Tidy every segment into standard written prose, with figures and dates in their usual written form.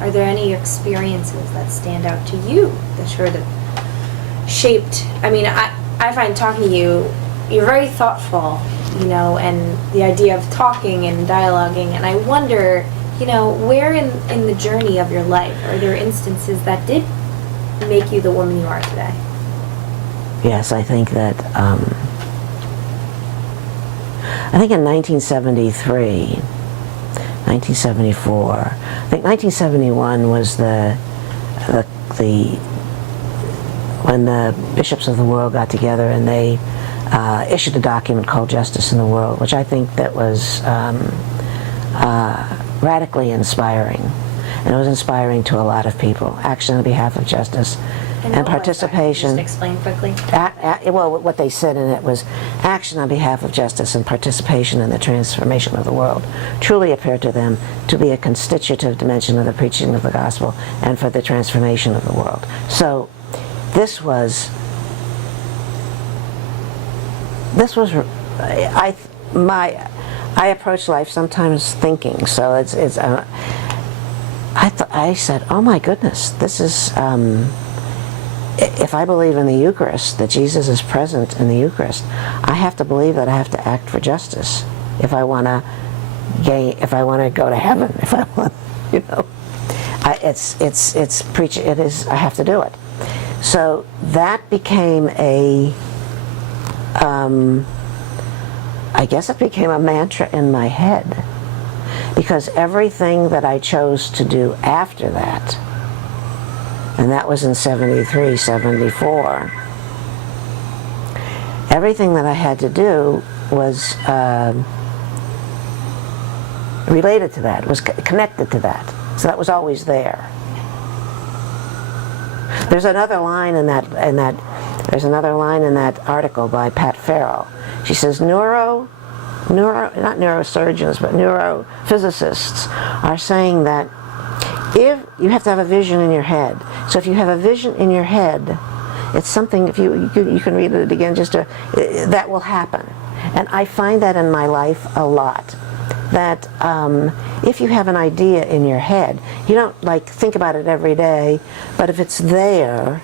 Are there any experiences that stand out to you that sort of shaped? I mean, I find talking to you, you're very thoughtful, you know, and the idea of talking and dialoguing, and I wonder, you know, where in the journey of your life are there instances that did make you the woman you are today? Yes, I think that, I think in 1973, 1974, I think 1971 was when the bishops of the world got together and they issued a document called Justice in the World, which I think that was radically inspiring. And it was inspiring to a lot of people. Action on behalf of justice and participation. Just explain quickly. Well, what they said in it was action on behalf of justice and participation in the transformation of the world truly appeared to them to be a constitutive dimension of the preaching of the gospel and for the transformation of the world. So this was I approach life sometimes thinking. So I said, oh my goodness, this is, if I believe in the Eucharist, that Jesus is present in the Eucharist, I have to believe that I have to act for justice if I want to go to heaven, if I want, you know, I have to do it. So that became I guess it became a mantra in my head, because everything that I chose to do after that, and that was in 73, 74, everything that I had to do was related to that, was connected to that. So that was always there. There's another line in that article by Pat Farrell. She says not neurosurgeons, but neurophysicists are saying that if you have to have a vision in your head. So if you have a vision in your head, it's something, if you can read it again, that will happen. And I find that in my life a lot. That if you have an idea in your head, you don't think about it every day, but if it's there,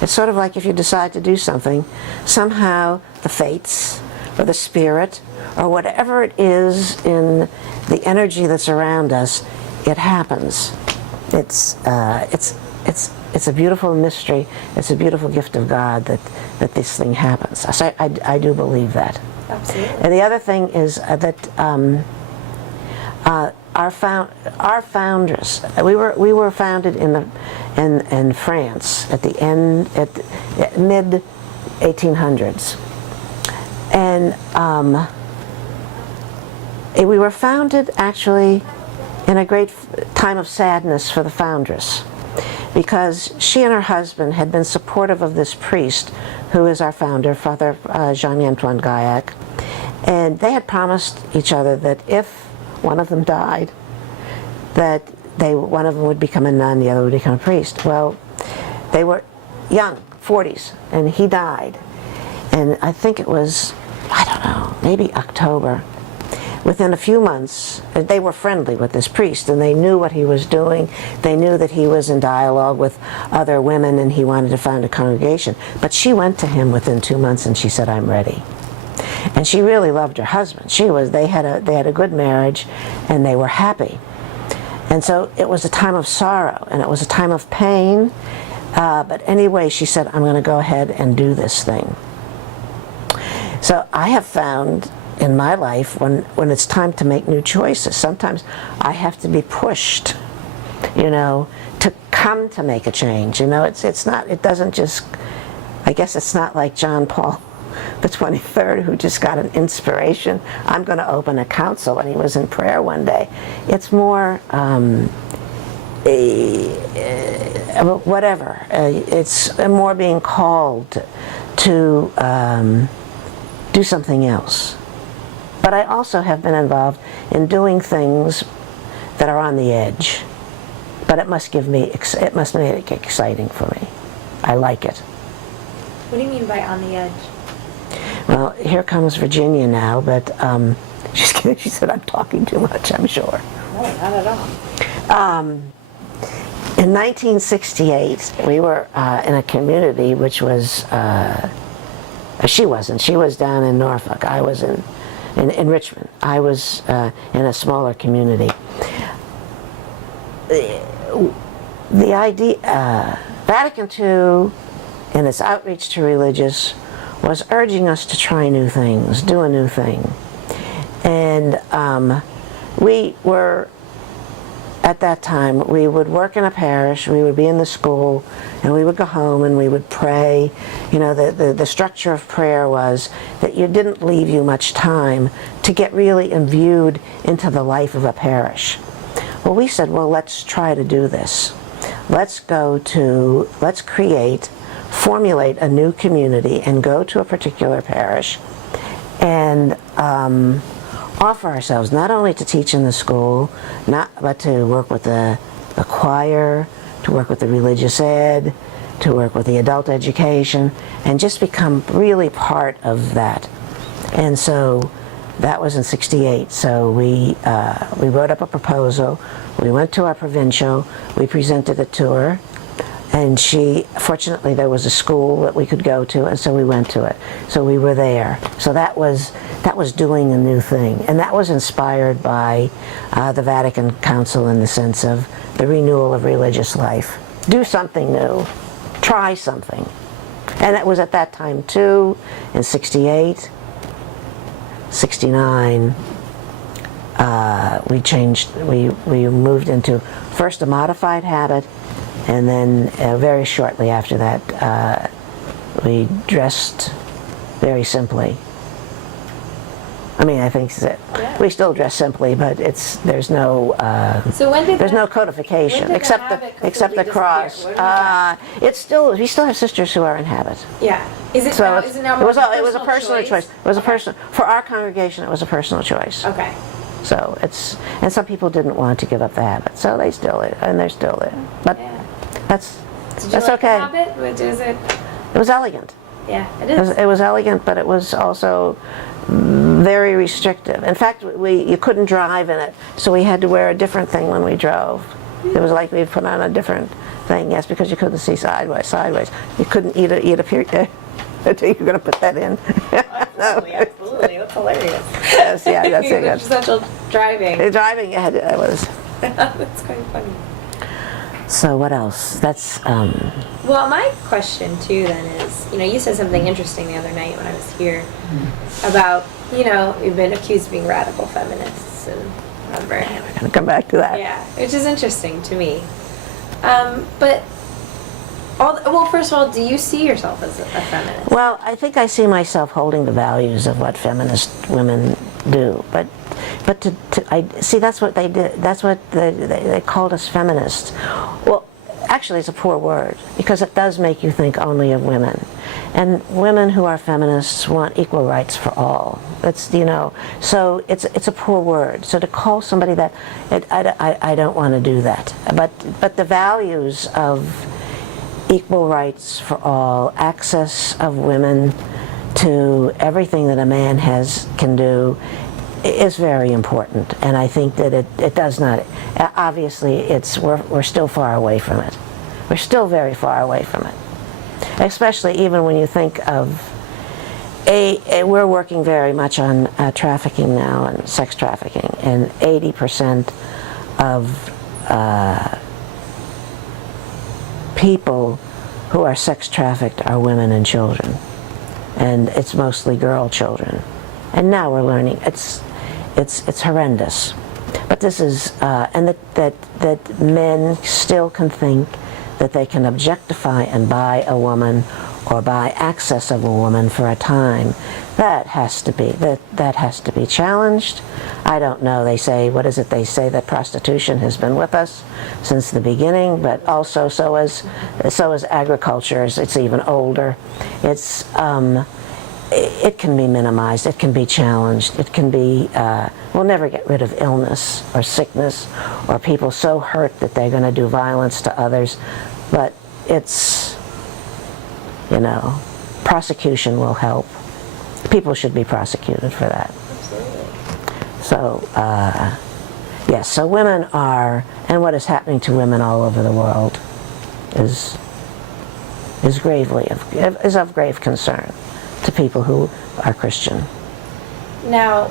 it's sort of like if you decide to do something, somehow the fates or the spirit or whatever it is in the energy that's around us, it happens. It's a beautiful mystery. It's a beautiful gift of God that this thing happens. So I do believe that. Absolutely. And the other thing is that our foundress, we were founded in France at the mid 1800s, and we were founded actually in a great time of sadness for the foundress, because she and her husband had been supportive of this priest who is our founder, Father Jean-Antoine Gaillac, and they had promised each other that if one of them died, that one of them would become a nun, the other would become a priest. Well, they were young, 40s, and he died. And I think it was, I don't know, maybe October. Within a few months, they were friendly with this priest, and they knew what he was doing. They knew that he was in dialogue with other women, and he wanted to found a congregation. But she went to him within 2 months, and she said, "I'm ready." And she really loved her husband. They had a good marriage, and they were happy. And so it was a time of sorrow, and it was a time of pain. But anyway, she said, "I'm going to go ahead and do this thing." So I have found in my life, when it's time to make new choices, sometimes I have to be pushed, to come to make a change. It doesn't just, I guess it's not like John Paul the 23rd, who just got an inspiration, I'm going to open a council when he was in prayer one day. It's more whatever. It's more being called to do something else. But I also have been involved in doing things that are on the edge. But it must make it exciting for me. I like it. What do you mean by on the edge? Well, here comes Virginia now, but she's kidding. She said I'm talking too much, I'm sure. No, not at all. In 1968, we were in a community which was, she wasn't. She was down in Norfolk. I was in Richmond. I was in a smaller community. The idea, Vatican II, in its outreach to religious, was urging us to try new things, do a new thing. And we were, at that time, we would work in a parish, we would be in the school, and we would go home and we would pray. You know, the structure of prayer was that you didn't leave you much time to get really imbued into the life of a parish. Well, we said, well, let's try to do this. Let's formulate a new community and go to a particular parish and offer ourselves not only to teach in the school, but to work with the choir, to work with the religious ed, to work with the adult education, and just become really part of that. And so that was in '68. So we wrote up a proposal. We went to our provincial. We presented it to her. And fortunately there was a school that we could go to, and so we went to it. So we were there. So that was doing a new thing. And that was inspired by the Vatican Council in the sense of the renewal of religious life. Do something new. Try something. And it was at that time too, in '68, '69, we moved into first a modified habit, and then very shortly after that, we dressed very simply. I mean, I think that we still dress simply, but there's no no codification except the cross. We still have sisters who are in habit. Yeah. Is it now it was a personal choice. It was a personal for our congregation. It was a personal choice. Okay. So and some people didn't want to give up the habit, so they're still there. But that's okay. The habit? What is it? It was elegant. Yeah, it is. It was elegant, but it was also very restrictive. In fact, you couldn't drive in it, so we had to wear a different thing when we drove. It was like we put on a different thing, yes, because you couldn't see sideways. You couldn't eat a period. You're going to put that in. Absolutely. That's hilarious. Yes, yeah, that's it. Essential driving. Driving, it was. That's quite funny. So what else? That's Well, my question too then is, you said something interesting the other night when I was here about, we've been accused of being radical feminists and whatever. We're going to come back to that. Yeah, which is interesting to me. But first of all, do you see yourself as a feminist? Well, I think I see myself holding the values of what feminist women do, but I see that's what they did. That's what they called us feminists. Well, actually, it's a poor word because it does make you think only of women, and women who are feminists want equal rights for all. That's so it's a poor word. So to call somebody that, I don't want to do that. But the values of equal rights for all, access of women to everything that a man can do, is very important, and I think that it does not. Obviously, we're still far away from it. We're still very far away from it. Especially even when you think of we're working very much on trafficking now and sex trafficking, and 80% of people who are sex trafficked are women and children, and it's mostly girl children. And now we're learning it's horrendous. But this is and that men still can think that they can objectify and buy a woman or buy access of a woman for a time. That has to be challenged. I don't know. They say that prostitution has been with us since the beginning, but also so is agriculture. It's even older. It can be minimized, it can be challenged, it can be, we'll never get rid of illness or sickness or people so hurt that they're going to do violence to others, but it's, prosecution will help. People should be prosecuted for that. Absolutely. So, Yes, so women are, and what is happening to women all over the world is of grave concern to people who are Christian. Now,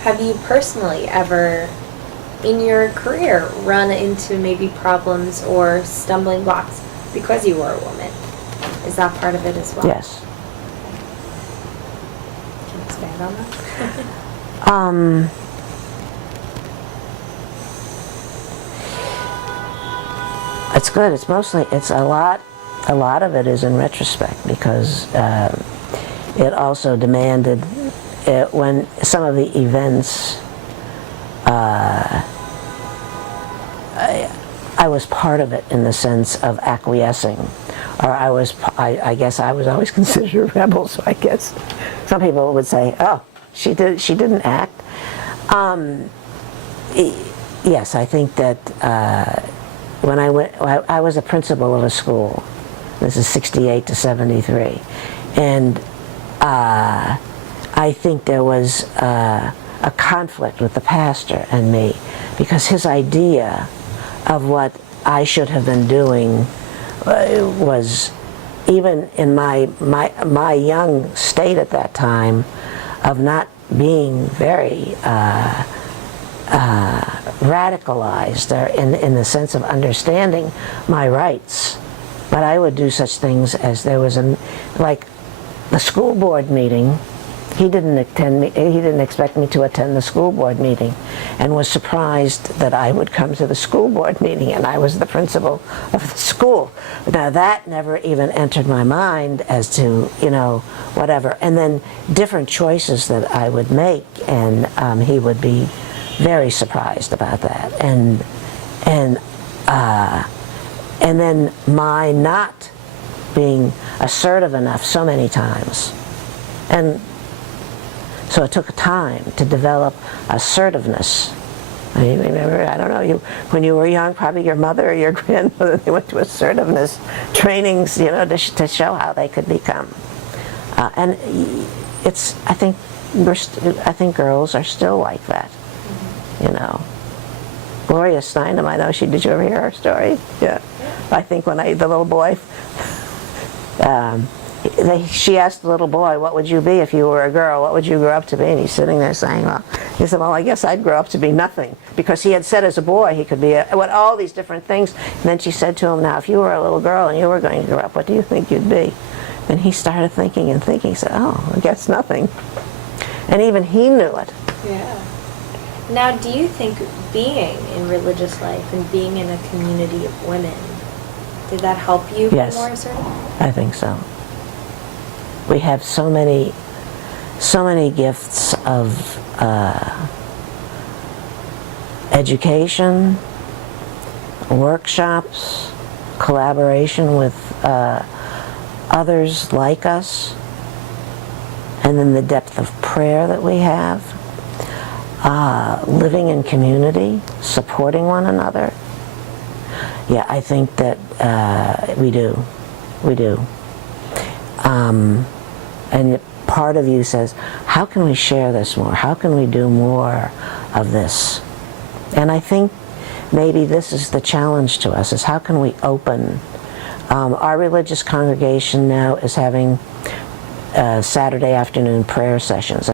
have you personally ever, in your career, run into maybe problems or stumbling blocks because you were a woman? Is that part of it as well? Yes. Can you expand on that? It's good. It's a lot of it is in retrospect, because it also demanded, when some of the events, I was part of it in the sense of acquiescing, or I guess I was always considered a rebel, so I guess some people would say, oh, she didn't act. Yes, I think that when I was a principal of a school. This is 68 to 73. And I think there was a conflict with the pastor and me, because his idea of what I should have been doing was, even in my young state at that time, of not being very radicalized, or in the sense of understanding my rights. But I would do such things as, there was like the school board meeting. He didn't expect me to attend the school board meeting, and was surprised that I would come to the school board meeting, and I was the principal of the school. Now that never even entered my mind as to, whatever. And then different choices that I would make, and he would be very surprised about that. And then my not being assertive enough so many times. And so it took time to develop assertiveness. I mean, remember, I don't know, when you were young, probably your mother or your grandmother, they went to assertiveness trainings, to show how they could become. And it's, I think girls are still like that, Gloria Steinem, I know did you ever hear her story? Yeah. I think when the little boy, she asked the little boy, what would you be if you were a girl? What would you grow up to be? And he's sitting there saying, he said, I guess I'd grow up to be nothing. Because he had said as a boy he could be all these different things. And then she said to him, now if you were a little girl and you were going to grow up, what do you think you'd be? And he started thinking and thinking. He said, I guess nothing. And even he knew it. Yeah. Now, do you think being in religious life and being in a community of women, did that help you be more assertive? I think so. We have so many gifts of education, workshops, collaboration with others like us, and then the depth of prayer that we have, living in community, supporting one another. Yeah, I think that we do. And part of you says, how can we share this more? How can we do more of this? And I think maybe this is the challenge to us, is how can we open. Our religious congregation now is having Saturday afternoon prayer sessions.